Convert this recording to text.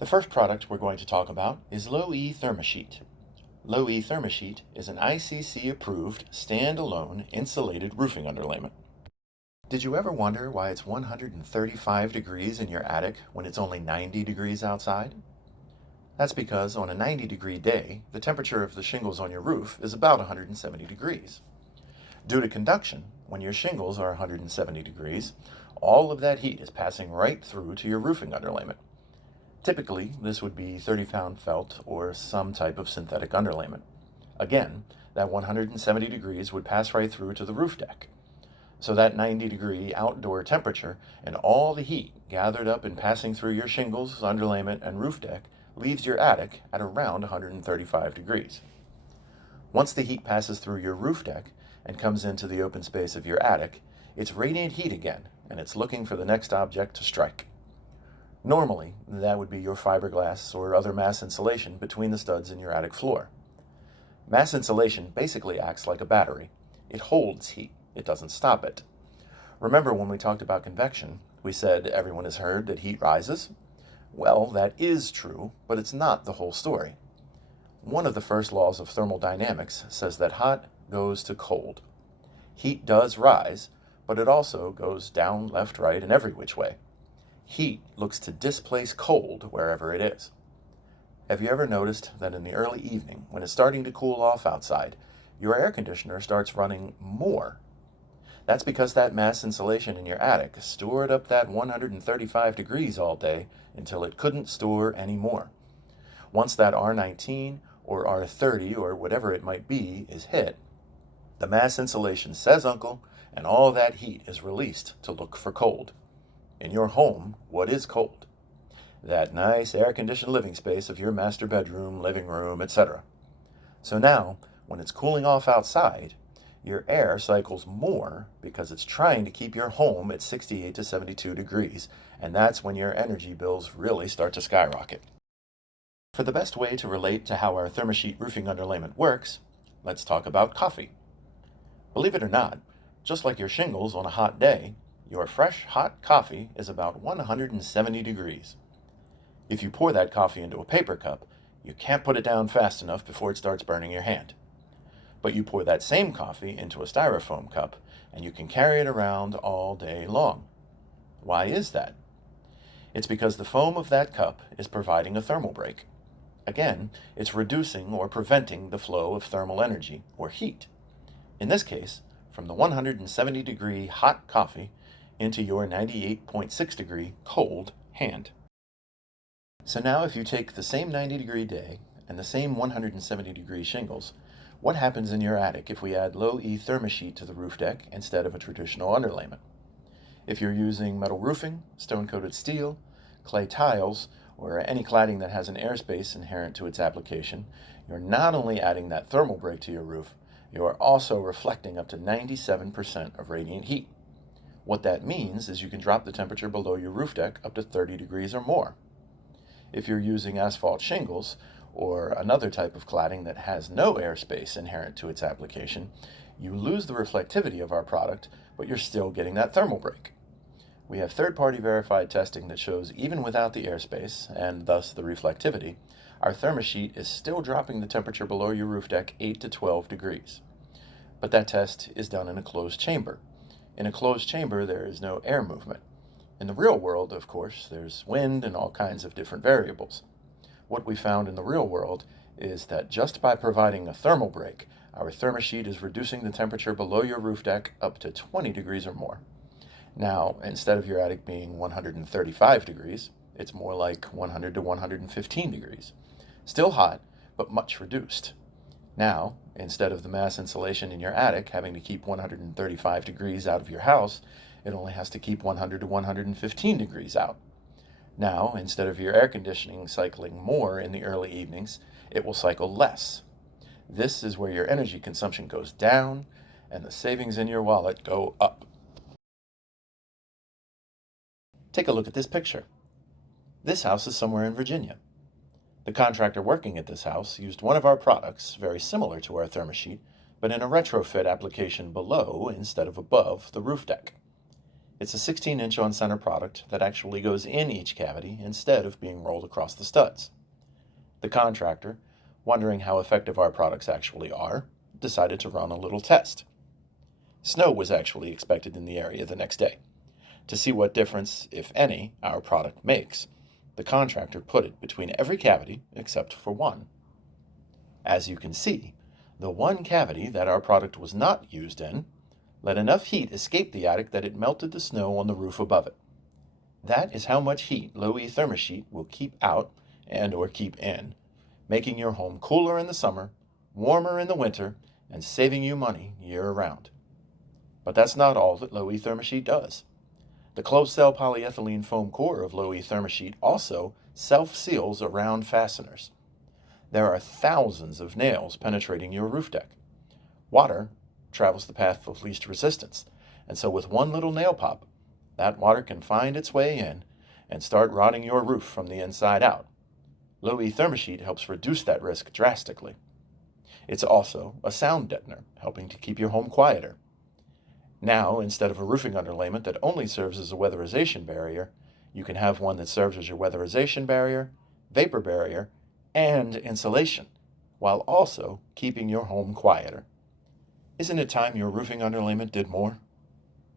The first product we're going to talk about is Low-E ThermaSheet. Low-E ThermaSheet is an ICC-approved, standalone, insulated roofing underlayment. Did you ever wonder why it's 135 degrees in your attic when it's only 90 degrees outside? That's because on a 90-degree day, the temperature of the shingles on your roof is about 170 degrees. Due to conduction, when your shingles are 170 degrees, all of that heat is passing right through to your roofing underlayment. Typically, this would be 30-pound felt or some type of synthetic underlayment. Again, that 170 degrees would pass right through to the roof deck. So that 90-degree outdoor temperature and all the heat gathered up and passing through your shingles, underlayment, and roof deck leaves your attic at around 135 degrees. Once the heat passes through your roof deck and comes into the open space of your attic, it's radiant heat again, and it's looking for the next object to strike. Normally, that would be your fiberglass or other mass insulation between the studs in your attic floor. Mass insulation basically acts like a battery. It holds heat. It doesn't stop it. Remember when we talked about convection, we said everyone has heard that heat rises? Well, that is true, but it's not the whole story. One of the first laws of thermodynamics says that hot goes to cold. Heat does rise, but it also goes down, left, right, and every which way. Heat looks to displace cold wherever it is. Have you ever noticed that in the early evening, when it's starting to cool off outside, your air conditioner starts running more? That's because that mass insulation in your attic stored up that 135 degrees all day until it couldn't store any more. Once that R19 or R30 or whatever it might be is hit, the mass insulation says uncle, and all that heat is released to look for cold. In your home, what is cold? That nice air-conditioned living space of your master bedroom, living room, etc. So now, when it's cooling off outside, your air cycles more because it's trying to keep your home at 68 to 72 degrees, and that's when your energy bills really start to skyrocket. For the best way to relate to how our ThermaSheet roofing underlayment works, let's talk about coffee. Believe it or not, just like your shingles on a hot day, your fresh, hot coffee is about 170 degrees. If you pour that coffee into a paper cup, you can't put it down fast enough before it starts burning your hand. But you pour that same coffee into a styrofoam cup, and you can carry it around all day long. Why is that? It's because the foam of that cup is providing a thermal break. Again, it's reducing or preventing the flow of thermal energy, or heat. In this case, from the 170-degree hot coffee into your 98.6-degree cold hand. So now if you take the same 90-degree day and the same 170-degree shingles, what happens in your attic if we add Low-E ThermaSheet to the roof deck instead of a traditional underlayment? If you're using metal roofing, stone-coated steel, clay tiles, or any cladding that has an airspace inherent to its application, you're not only adding that thermal break to your roof, you are also reflecting up to 97% of radiant heat. What that means is you can drop the temperature below your roof deck up to 30 degrees or more. If you're using asphalt shingles or another type of cladding that has no airspace inherent to its application, you lose the reflectivity of our product, but you're still getting that thermal break. We have third-party verified testing that shows even without the airspace, and thus the reflectivity, our ThermaSheet is still dropping the temperature below your roof deck 8 to 12 degrees. But that test is done in a closed chamber. In a closed chamber, there is no air movement. In the real world, of course, there's wind and all kinds of different variables. What we found in the real world is that just by providing a thermal break, our ThermaSheet is reducing the temperature below your roof deck up to 20 degrees or more. Now, instead of your attic being 135 degrees, it's more like 100 to 115 degrees. Still hot, but much reduced. Now, instead of the mass insulation in your attic having to keep 135 degrees out of your house, it only has to keep 100 to 115 degrees out. Now, instead of your air conditioning cycling more in the early evenings, it will cycle less. This is where your energy consumption goes down and the savings in your wallet go up. Take a look at this picture. This house is somewhere in Virginia. The contractor working at this house used one of our products, very similar to our ThermaSheet, but in a retrofit application below instead of above the roof deck. It's a 16-inch on-center product that actually goes in each cavity instead of being rolled across the studs. The contractor, wondering how effective our products actually are, decided to run a little test. Snow was actually expected in the area the next day. To see what difference, if any, our product makes, the contractor put it between every cavity except for one. As you can see, the one cavity that our product was not used in let enough heat escape the attic that it melted the snow on the roof above it. That is how much heat low-E ThermaSheet will keep out and/or keep in, making your home cooler in the summer, warmer in the winter, and saving you money year-round. But that's not all that low-E ThermaSheet does. The closed-cell polyethylene foam core of low-E ThermaSheet also self-seals around fasteners. There are thousands of nails penetrating your roof deck. Water travels the path of least resistance, and so with one little nail pop, that water can find its way in and start rotting your roof from the inside out. Low-E ThermaSheet helps reduce that risk drastically. It's also a sound deadener, helping to keep your home quieter. Now, instead of a roofing underlayment that only serves as a weatherization barrier, you can have one that serves as your weatherization barrier, vapor barrier, and insulation, while also keeping your home quieter. Isn't it time your roofing underlayment did more?